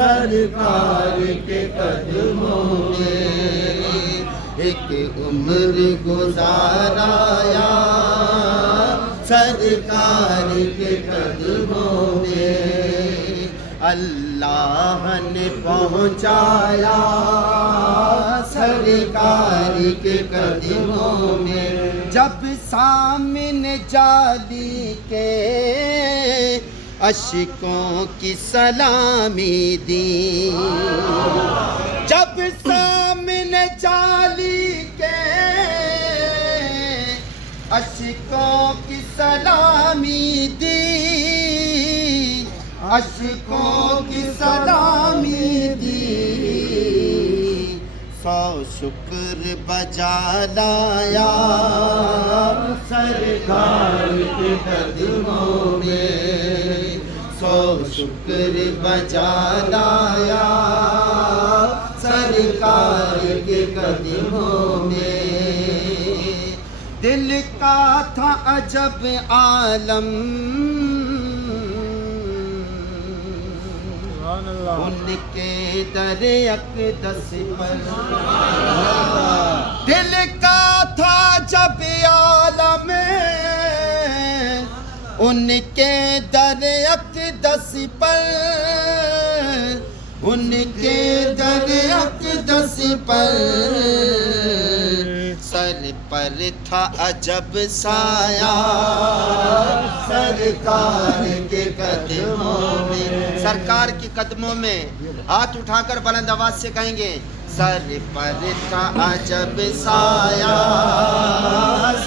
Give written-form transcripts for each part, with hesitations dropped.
سرکار کے قدموں میں ایک عمر گزارایا سرکار کے قدموں میں اللہ نے پہنچایا سرکار کے قدموں میں جب سامنے جالی کے اشکوں کی سلامی دی جب سامنے جالی کے اشکوں کی سلامی دی اشکوں کی سلامی دی سو شکر بجا لایا سرکار کے قدموں میں سو شکر بجا لایا سرکار کے قدموں میں دل کا تھا عجب عالم ان کے در اقدس پر دل کا تھا جب عالم ان کے در اقدس پر ان کے در اقدس پر سر پر تھا عجب سایہ سرکار کے قدموں میں سرکار کے قدموں میں ہاتھ اٹھا کر بلند آواز سے کہیں گے سر پر تھا عجب سایہ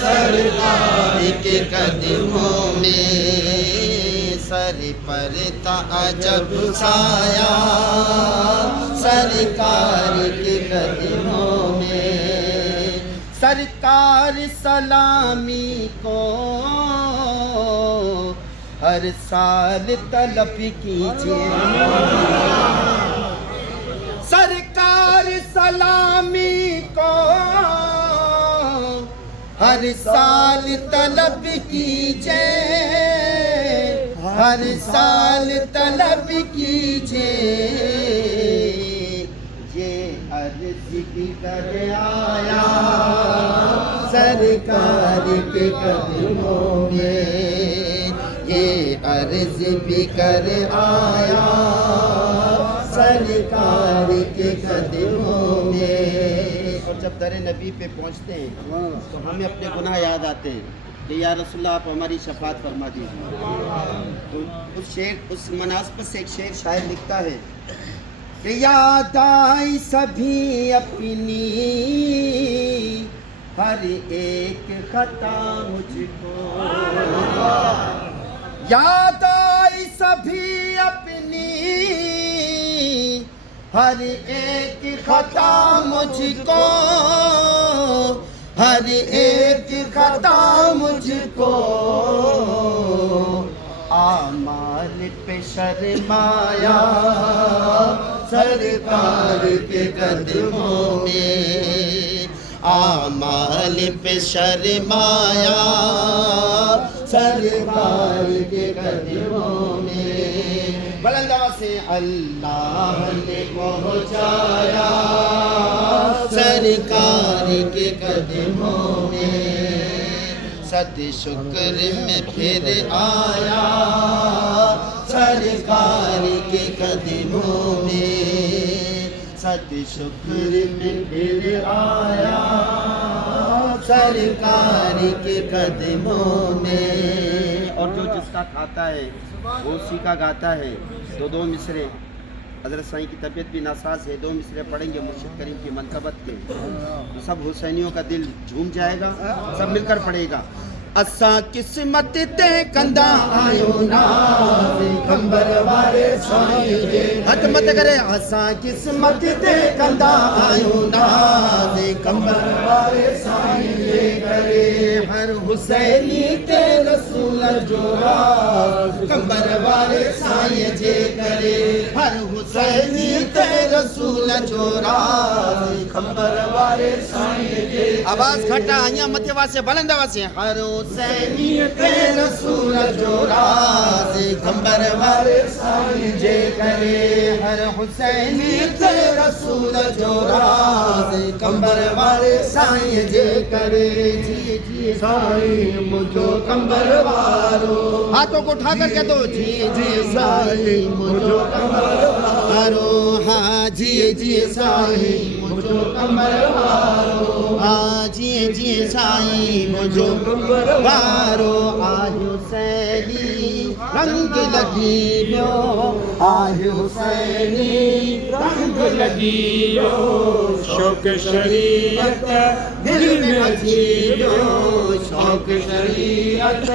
سرکار کے قدموں میں سر پر تھا عجب سایہ سرکار کے قدموں میں سرکار سلامی کو ہر سال طلب کیجیے سرکار سلامی کو ہر سال طلب کیجیے ہر سال طلب کیجیے یہ عرض بھی کر آیا سرکار کے قدموں میں یہ عرض بھی کر آیا سرکار کے قدموں میں اور جب در نبی پہ پہنچتے ہیں تو ہمیں اپنے گناہ یاد آتے ہیں کہ یا رسول اللہ آپ ہماری شفاعت فرما دیجیے تو اس مناسبت سے ایک شعر شاعر لکھتا ہے کہ یاد آئی سبھی اپنی ہر ایک خطا مجھ کو یاد آئی سبھی اپنی ہر ایک خطا مجھ کو ہر ایک خطا مجھ کو اعمال پہ شرمایا سرکار کے قدموں میں اعمال پہ شرمایا سرکار کے قدموں میں بلند آواز سے اللہ نے پہنچایا سرکار کے قدموں میں صد شکر میں پھر آیا سرکار کے قدموں میں صد شکر میں پھر آیا سرکار کے قدموں میں اور جو جس کا کھاتا ہے وہ اسی کا گاتا ہے دو مصرے حضرت سائیں کی طبیعت بھی ناساز ہے 2 مصرے پڑھیں گے مرشد کریم کی منقبت کے تو سب حسینیوں کا دل جھوم جائے گا سب مل کر پڑھے گا اساں قسمت تے کندہ آیو نا کمبر والے سائیں دے ہاتھ مت کرے اساں قسمت تے کندہ آیو نا کمبر والے سائیں دے کرے ہر حسینی تے رسول جوڑا کمبر والے سائیں جے کرے ہر حسینی تے رسول جو راز کمبر والے سائیں جے آواز گھٹا آئیاں متے واسے بلند واسے ہر حسینی تے رسول جو راز کمبر والے سائیں جے کرے ہر حسینی تے رسول جو راز کمبر والے سائیں جے کرے جی جی سائیں مجھو کمبر والو ہاتھوں کو اٹھا کر کہہ دو جی جی سائیں مجھو کمبر والو ہاں جی جی سائیں مجھو کمبر والو ہاں جی جی سائیں مجھو کمبر والو آہ حسینی رنگ لگی بیو آہ حسینی رنگ لگی بیو شوق شریعت دل میں اچھیو شوق شریعت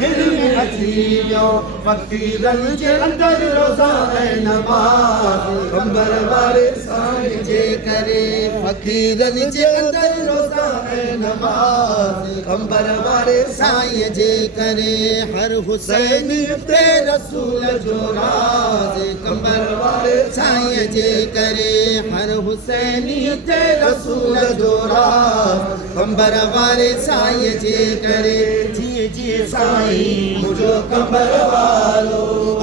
دل میں اچھیو فقیرن جے اندر روزہ ہے نماز کمبر والے سائیں جے کرے فقیرن جے اندر روزہ ہے نماز کمبر والے سائیں جے کرے ہر حسینی تے رسول جو راز کمبر والے سائیں جے کرے ہر حسینی تے رسول جو راز کمبر والے سائیں جے کرے جی جی سائیں مجھو کمبر والو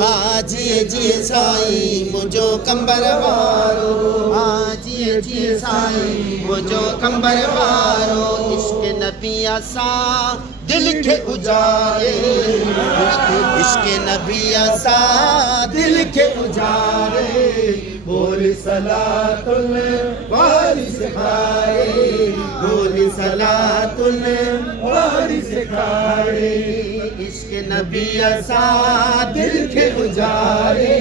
جی جی سائیں مجھو کمبر والو جی جی سائیں مجھو کمبر والو عشق نبی آسا دل کے اجارے عشق نبی آسا دل کے اجارے بول صلاۃ الوارث کھائے بول صلاۃ الوارث کھائے عشق نبی آسا دل کے اجارے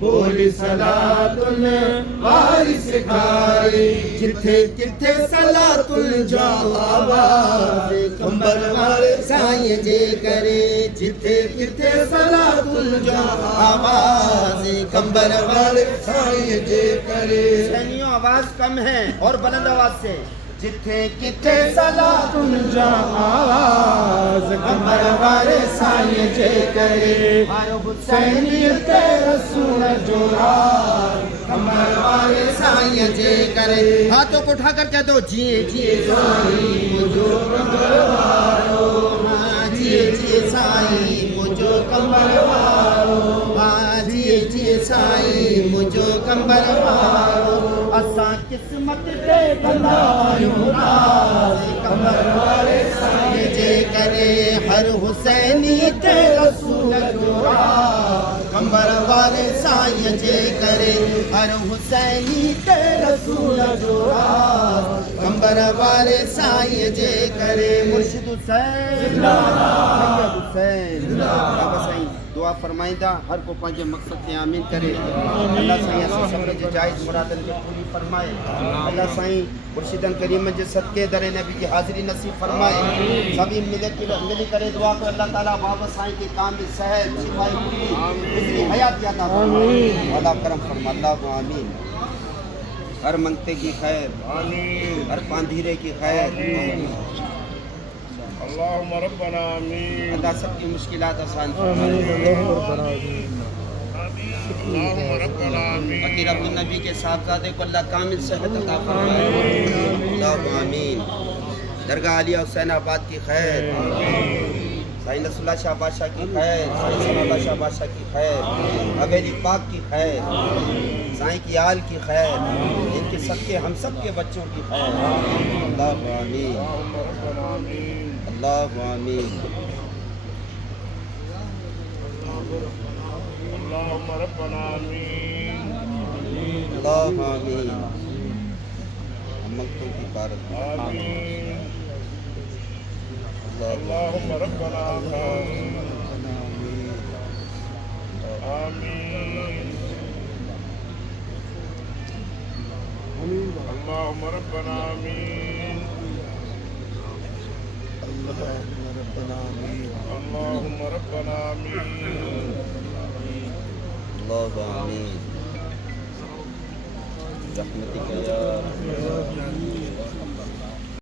بول صلاۃ الوارث کھائے جتھے جتھے صلاۃ الجا آواز کمبر والے سائیں جے کرے جتھے جتھے صلاۃ الجا آواز کمبر والے سائیں جے کرے سنیوں آواز کم ہے اور بلند آواز سے جتھے کتھے صلاۃ الجا آواز کمبر والے سائیں جے کرے ہر حسینی تے رسول جو راز کمبر والے سائیں جے کرے ہاتھوں کو اٹھا کر کہہ دو جی جی سائیں مجھو کمبر والو جی جی سائیں مجھو کمبر والو جی جی سائیں مجھو کمبر والو اساں قسمت دے بندایوں راز کمبر والے سائیں جے کرے ہر حسینی تے رسول جو راز کمبر والے سائیں جے کرے ہر حسینی تے رسول جو راز کمبر والے سائیں جے کرے مرشد حسین سید حسین بابا سائیں دعا فرمائندہ ہر کو پانچے مقصد کے آمین کرے اللہ سائیں ایسے سفر جو جائز مرادن کے پوری فرمائے اللہ سائیں مرشدن کریم جو صدقے در نبی کی حاضری نصیب فرمائے سبھی ملی کرے دعا کو اللہ تعالیٰ بابا سائیں کی کامل صحت شفائی پوری گزری حیات کی عطا فرمائے اللہ کرم فرما اللہ آمین ہر منگتے کی خیر ہر پاندھیرے کی خیر اللہم ربنا آمین اللہ سب کی مشکلات آسان اللہم ربنا آمین فقیر عبدالنبی کے صاحبزادے کو اللہ کامل صحت عطا فرمائے اللہ آمین درگاہ علی حسین آباد کی خیر سائیں نصر اللہ شاہ بادشاہ کی خیر سائیں صلی اللہ شاہ بادشاہ کی خیر حویلی پاک کی خیر سائیں کی آل کی خیر ان کے صدقے ہم سب کے بچوں کی خیر اللہ آمین اللہ آمین اللہم ربنا آمین اللہ آمین ہم مکتوں کی بارت آمین اللہم ربنا آمین آمین اللہم ربنا آمین اللہم ربنا آمین اللہ آمین رحمتک یا